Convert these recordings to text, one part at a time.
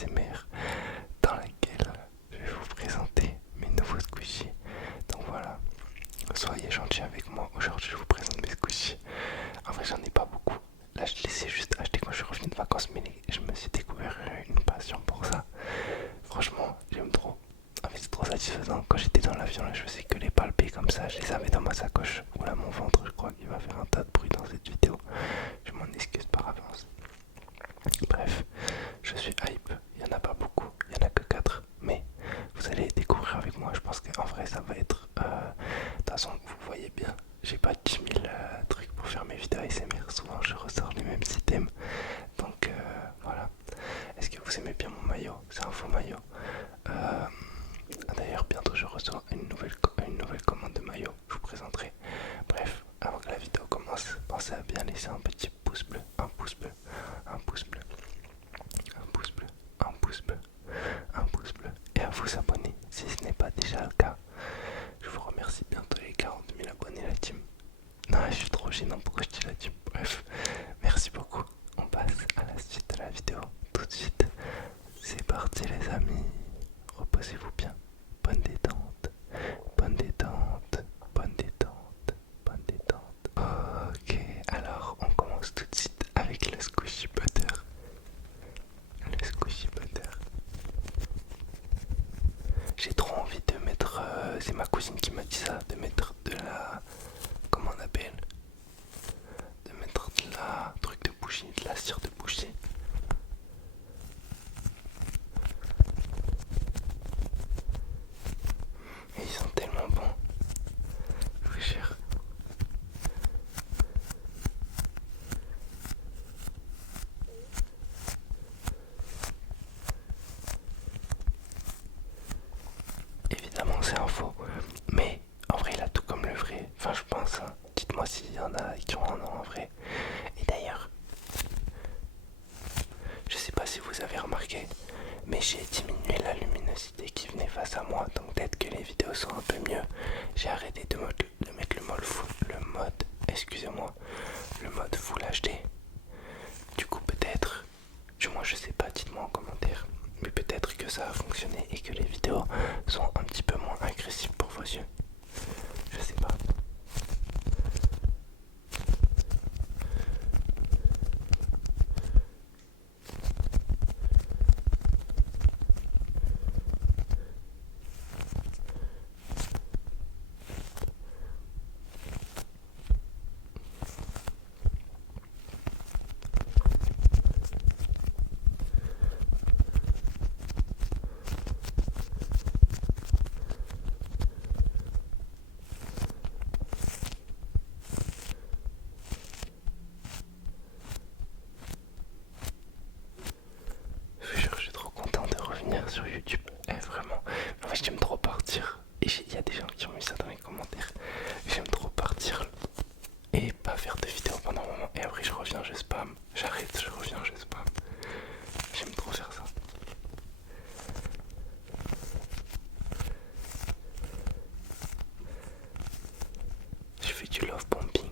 ASMR dans laquelle je vais vous présenter mes nouveaux squishies. Donc voilà, soyez gentils avec moi. Aujourd'hui, je vous présente mes squishies. En vrai, j'en ai pas beaucoup. Là, je les ai juste achetés quand je suis revenu de vacances, mais je me suis découvert une passion pour ça. Franchement, j'aime trop. En fait, c'est trop satisfaisant. Quand j'étais dans l'avion, là, je faisais que les palper comme ça. Je les avais dans ma sacoche. Ou là, mon ventre, je crois qu'il va faire un tas de bruit dans cette vidéo. Je m'en excuse par avance. Bref, je suis hype. Il n'y en a pas beaucoup. Il n'y en a que 4. Mais vous allez découvrir avec moi. Je pense qu'en vrai, ça va être. De toute façon, vous voyez bien. J'ai pas 10 000 trucs pour faire mes vidéos ASMR. Souvent, je ressors les mêmes items. Donc voilà. Est-ce que vous aimez bien mon maillot? C'est un faux maillot. D'ailleurs, bientôt je reçois une nouvelle commande de maillot. Je vous présenterai. Bref, avant que la vidéo commence, pensez à bien laisser un petit pouce bleu, un pouce bleu, un pouce bleu, un pouce bleu, un pouce bleu, un pouce bleu, et à vous abonner si ce n'est pas déjà le cas. Je vous remercie, bientôt les 40 000 abonnés, la team. Non, je suis trop gênant, pourquoi je dis la team? Bref, merci beaucoup. On passe à la suite de la vidéo tout de suite. C'est parti les amis, reposez-vous bien. Bonne détente, bonne détente, bonne détente, bonne détente. Ok, alors on commence tout de suite avec le squishy butter. Le squishy butter. J'ai trop envie de mettre, c'est ma cousine qui m'a dit ça, de mettre de la, comment on appelle, de mettre de la truc de bougie, de la cire de bougie. Et ils sont tellement bons, je vous jure. Évidemment c'est un faux, mais en vrai il a tout comme le vrai, enfin je pense, hein. Dites-moi s'il y en a qui en ont en vrai. Et d'ailleurs, je sais pas si vous avez remarqué, mais j'ai diminué la luminosité qui venait face à moi, donc peut-être que les vidéos sont un peu mieux. J'ai arrêté de mettre excusez-moi, le mode Full HD. Du coup peut-être, du moins je sais pas, dites-moi en commentaire, mais peut-être que ça a fonctionné et que les vidéos sont un petit peu moins agressives pour vos yeux. Je sais pas. Je vous jure, je suis trop content de revenir sur YouTube. Vraiment, en fait j'aime trop partir. Et il y a des gens qui ont mis ça dans les commentaires. J'aime trop partir et pas faire de vidéos pendant un moment. Et après je reviens, je spam. J'arrête, je reviens, je spam. J'aime trop faire ça. Je fais du love bombing.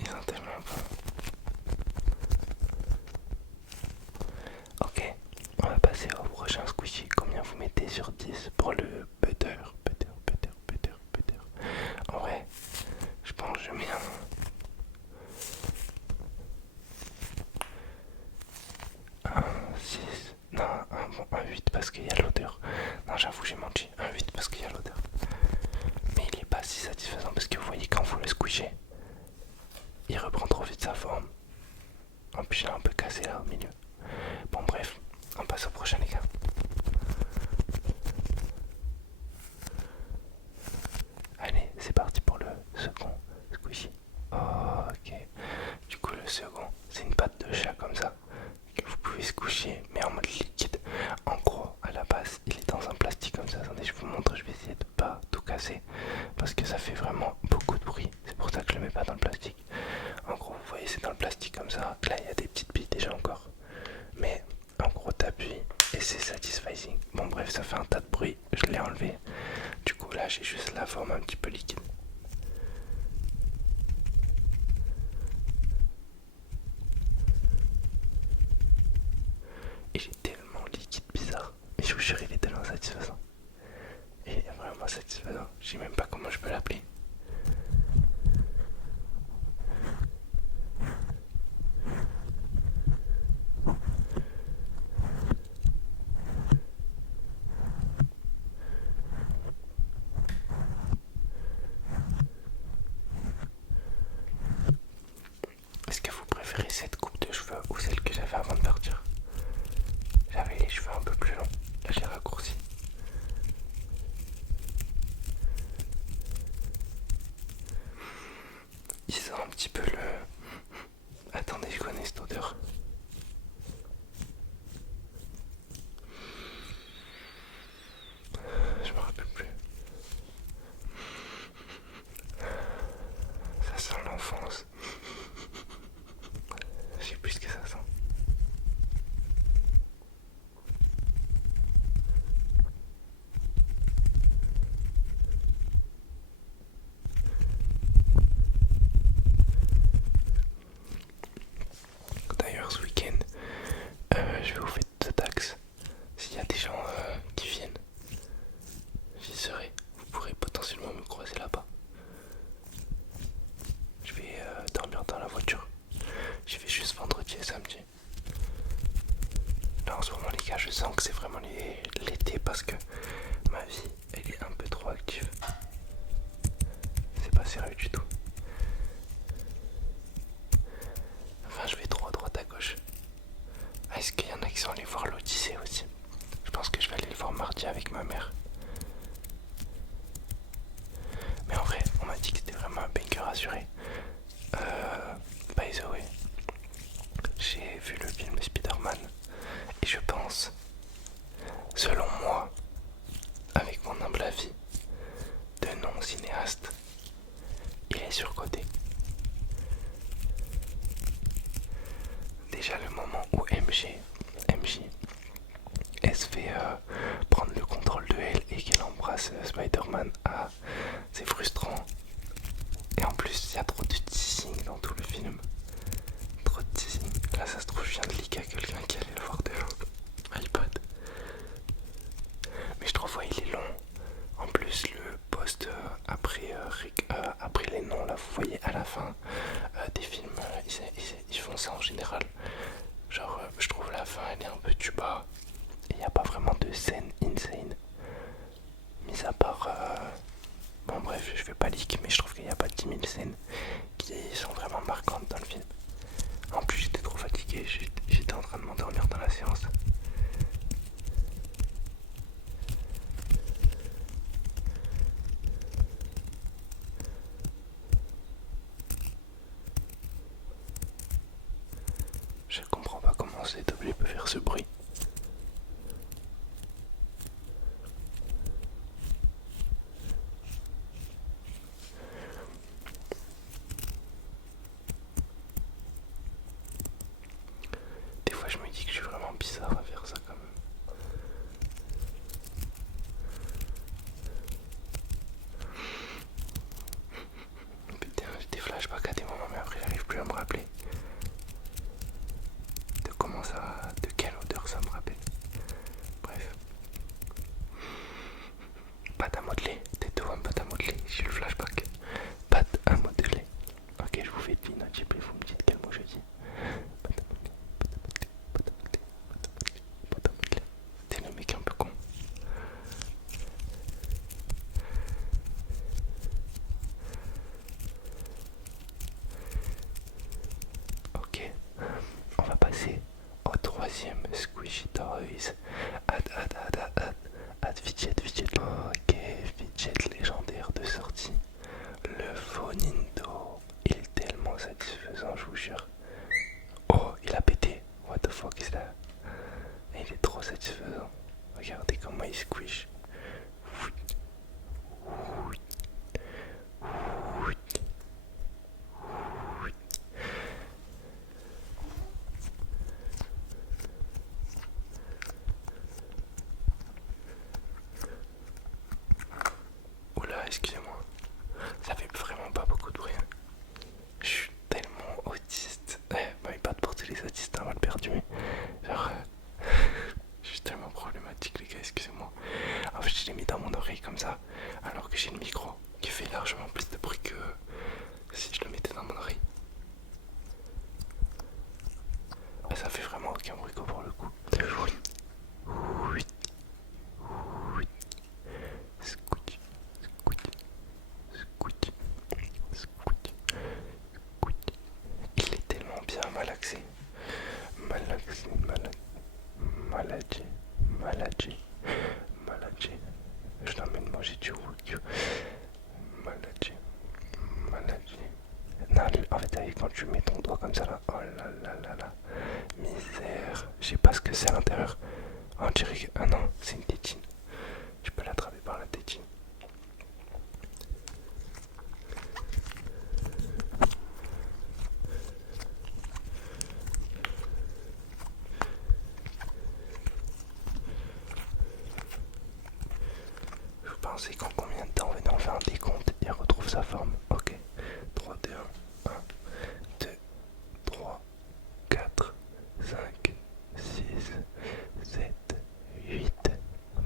Ils sont tellement bons. Ok, on va passer au prochain squishy. Combien vous mettez sur 10 pour le butter? Butter. En vrai, je pense que je mets un 6. Non, un 8 parce qu'il y a l'odeur. Non, j'avoue, j'ai menti. Un 8 parce qu'il y a l'odeur. Mais il est pas si satisfaisant parce que vous voyez, quand vous le squishez, il reprend trop vite sa forme. En plus, il est un peu cassé là au milieu. Bon, bref, on passe au prochain, les gars. Mais je vous jure, il est tellement satisfaisant. Il est vraiment satisfaisant. Je sais même pas comment je peux l'appeler. Est-ce que vous préférez cette coupe de cheveux ou celle que j'avais avant de partir? J'avais les cheveux un peu plus longs. Là, j'ai raccourci. Il sent un petit peu le... Attendez, je connais cette odeur. Je me rappelle plus. Ça sent l'enfance. Je sais plus ce que ça sent. D'ailleurs, ce week-end, je vais vous faire de taxes. S'il y a des gens qui viennent, j'y serai. Vous pourrez potentiellement me croiser là-bas. Je vais dormir dans la voiture. J'y vais juste vendredi et samedi. Là en ce moment les gars, je sens que c'est vraiment l'été parce que ma vie elle est un peu trop active. C'est pas sérieux du tout. Enfin je vais trop à droite à gauche. Ah, est-ce qu'il y en a qui sont allés voir l'Odyssée aussi? Je pense que je vais aller le voir mardi avec ma mère. Mais en vrai on m'a dit que c'était vraiment un banger assuré. By the way, j'ai vu le film Spider-Man et je pense, selon moi, avec mon humble avis de non-cinéaste, il est surcoté. Déjà le moment où MJ, elle se fait prendre le contrôle de elle et qu'elle embrasse Spider-Man, ah, c'est frustrant. Et en plus, il y a trop de teasing dans tout le film. Trop de teasing. Là, ça se trouve, je viens de leak à quelqu'un qui allait le voir devant iPad. Mais je trouve, ouais, il est long. En plus, le post après les noms, là, vous voyez à la fin des films, ils font ça en général. Genre, je trouve la fin, elle est un peu tuba. Et il n'y a pas vraiment de scène insane. Mis à part... Bon bref, je vais pas leak, mais je trouve qu'il n'y a pas 10 000 scènes qui sont vraiment marquantes dans le film. En plus, j'étais trop fatigué, j'étais en train de m'endormir dans la séance. Je comprends pas comment cet objet peut faire ce bruit. Des fois je me dis que je suis vraiment bizarre à faire ça quand même. Putain, j'ai des flashbacks à des moments mais après j'arrive plus à me rappeler de quelle odeur ça me rappelle. Bref. Pâte à modeler, tête de homme, pâte à modeler, j'ai le flashback. Pâte à modeler. Ok, je vous fais l'inaudible et vous me dites quel mot je dis. Pâte à modeler, pâte à modeler, pâte à modeler, pâte à modeler, pâte à modeler. T'es le mec un peu con. Ok, on va passer au troisième Squishy Toys. Add Fidget. Ok, Fidget légendaire de sortie. Le faux Nindo. Il est tellement satisfaisant, je vous jure. Oh, il a pété. What the fuck is that? Il est trop satisfaisant. Regardez comment il squish. Oula, excusez-moi. Ça fait vraiment pas beaucoup de bruit. Je suis tellement autiste. Pas de pour tous les autistes, un mal perdu. Mais genre, je suis tellement problématique, les gars. gars, excusez-moi. En fait, je l'ai mis dans mon oreille comme ça, alors que j'ai le micro qui fait largement plus de bruit que si je le mettais dans mon oreille. Ah, ça fait vraiment aucun bruit pour le coup. Oui, oui, oui. Squidgy, squidgy, squidgy, squidgy, squidgy. Il est tellement bien malaxé. Malaxé, maladie, maladie, maladie. Je l'emmène manger du wagyu. Maladie, maladie. Non, en fait, quand tu mets ton doigt comme ça là, oh là là là là, misère. Je sais pas ce que c'est à l'intérieur. Oh, on dirait que. Ah non, c'est une tétine. Je peux l'attraper par la tétine. Vous pensez qu'en combien de temps on fait un décompte et retrouve sa forme? Ok. 3, 2, 1, 1, 2, 3, 4, 5, 6, 7, 8,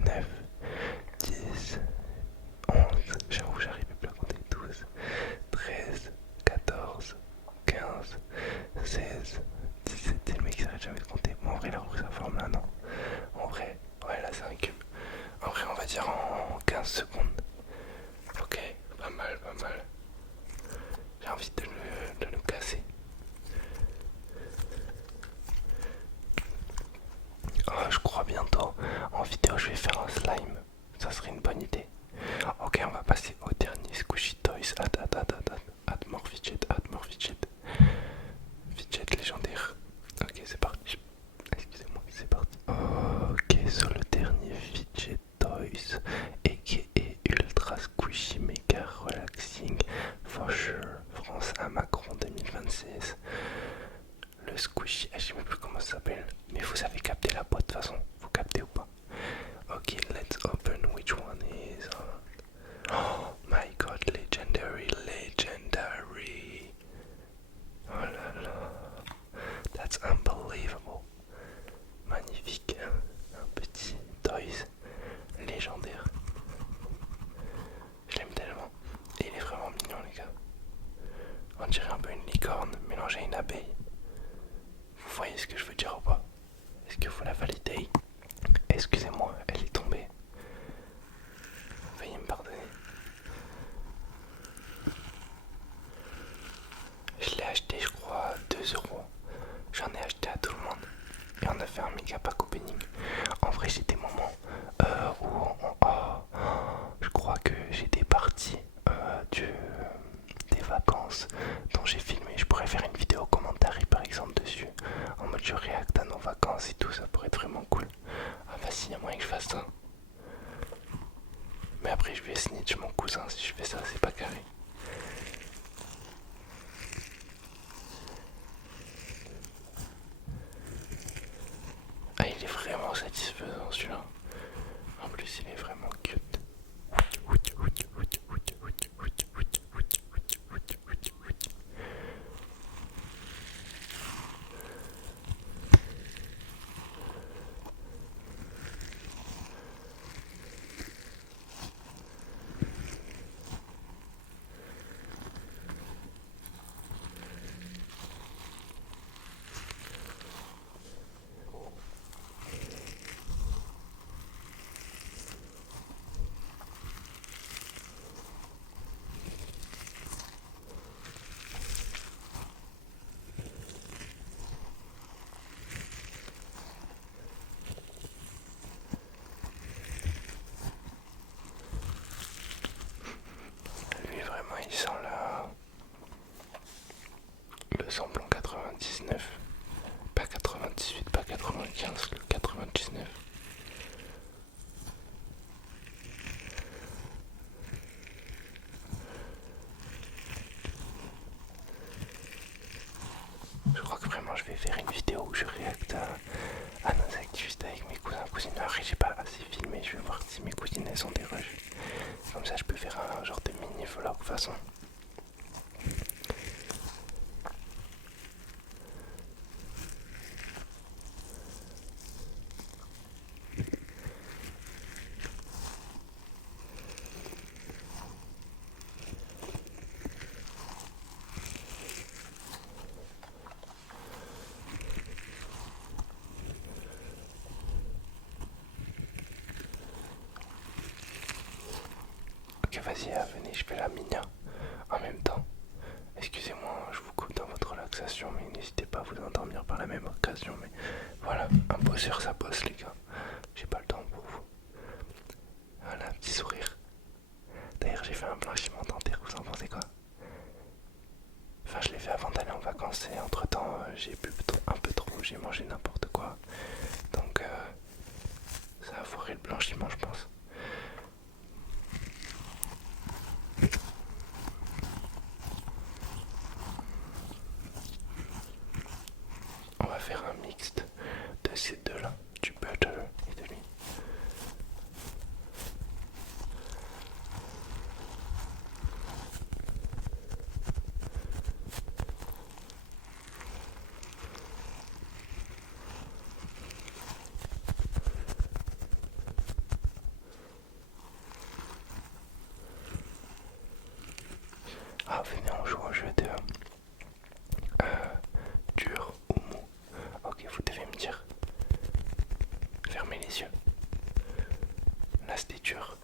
9, 10, 11. J'avoue, j'arrive plus à compter. 12, 13, 14, 15, 16, 17. Le mec s'arrête jamais de compter. Bon, en vrai, il a repris sa forme là, non? En vrai, ouais, là c'est un cube. En vrai, on va dire en 15 secondes. Ok, pas mal, pas mal. J'ai envie de le casser. Oh, je crois bientôt en vidéo je vais faire un slime. Ça serait une bonne idée. Ok, on va passer au dernier Squishy Toys. Add more fidget, add more fidget. Fidget légendaire. Ok, c'est parti. Excusez-moi, c'est parti. Ok, sur le dernier Fidget Toys, a.k.a. Ultra Squishy Mega Relaxing for sure, France à Macron 2026. Le Squishy, je sais même plus comment ça s'appelle, mais vous avez capté la boîte de toute façon. Vous captez ou pas? Ok, let's open which one is. Oh my god, legendary, legendary. Oh là là, that's unbelievable. Magnifique, hein? Un petit Toys légendaire. Je l'aime tellement. Et il est vraiment mignon, les gars. On dirait un peu une licorne mélangée à une abeille. Vous voyez ce que je veux dire ou pas? Est-ce que vous la validez? Excusez-moi, elle est tombée. Veuillez me pardonner. Je l'ai acheté, je crois, 2 euros. J'en ai acheté à tout le monde. Et on a fait un méga pack opening. En vrai, j'ai des moments où je crois que j'ai des parties des vacances dont j'ai filmé. Je pourrais faire une vidéo commentaire par exemple dessus. En mode je réacte à nos vacances et tout, ça pourrait être vraiment cool. Ah bah si, il y a moyen que je fasse ça. Mais après je vais snitch mon cousin si je fais ça, c'est pas carré. Ah, il est vraiment satisfaisant celui-là. En plus, il est vraiment cute. Lui vraiment il sent le samplon 99. Pas 98, pas 95, le 99. Je crois que vraiment je vais faire une vidéo où je réacte à nos actus avec mes cousins cousines. Après j'ai pas assez filmé, je vais voir si mes cousines elles sont des rushs. Comme ça je peux faire un genre de mini vlog façon. vas-y, venez, je fais la minia en même temps. Excusez-moi, je vous coupe dans votre relaxation, mais n'hésitez pas à vous endormir par la même occasion. Mais voilà, un bosseur, ça bosse, les gars. J'ai pas le temps pour vous. Voilà, petit sourire. D'ailleurs, j'ai fait un blanchiment dentaire, vous en pensez quoi? Enfin, je l'ai fait avant d'aller en vacances et entre temps, j'ai bu un peu trop, j'ai mangé n'importe quoi. Donc, ça a foiré le blanchiment, je pense. On va faire un mixte de ces deux-là, du butter et de lui. Ah, venez, on joue au jeu de dur ou mou. Ok, vous devez me dire. Fermez les yeux. Là, c'était dur.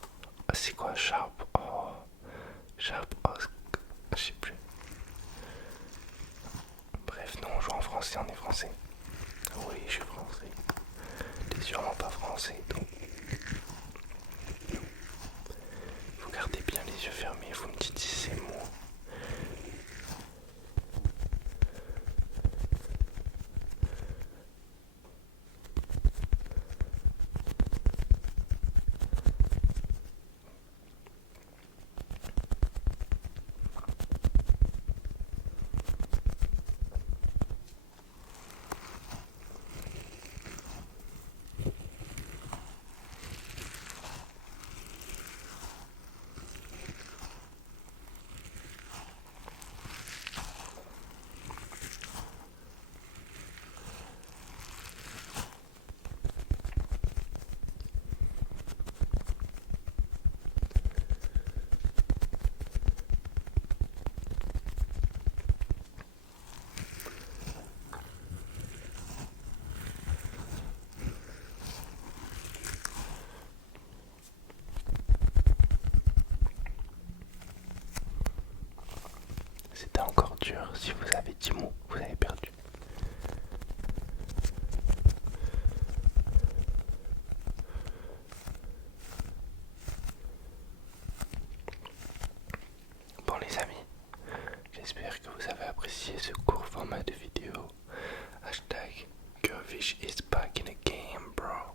Ah, c'est quoi, sharp? Oh, sharp. Oh, je sais plus. Bref, non, on joue en français, on est français. Oui, je suis français. T'es sûrement pas français, donc. Vous gardez bien les yeux fermés, vous me dites si c'est mou. C'était encore dur. Si vous avez dit mot, vous avez perdu. Bon les amis, j'espère que vous avez apprécié ce court format de vidéo. Hashtag Curvish is back in the game, bro.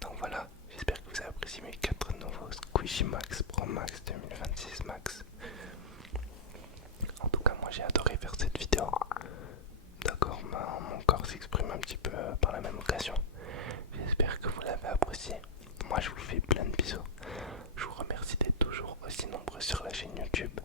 Donc voilà, j'espère que vous avez apprécié mes 4 nouveaux Squishy Max Pro Max 2026 Max. En tout cas, moi j'ai adoré faire cette vidéo. D'accord, mon corps s'exprime un petit peu par la même occasion. J'espère que vous l'avez apprécié. Moi je vous fais plein de bisous. Je vous remercie d'être toujours aussi nombreux sur la chaîne YouTube.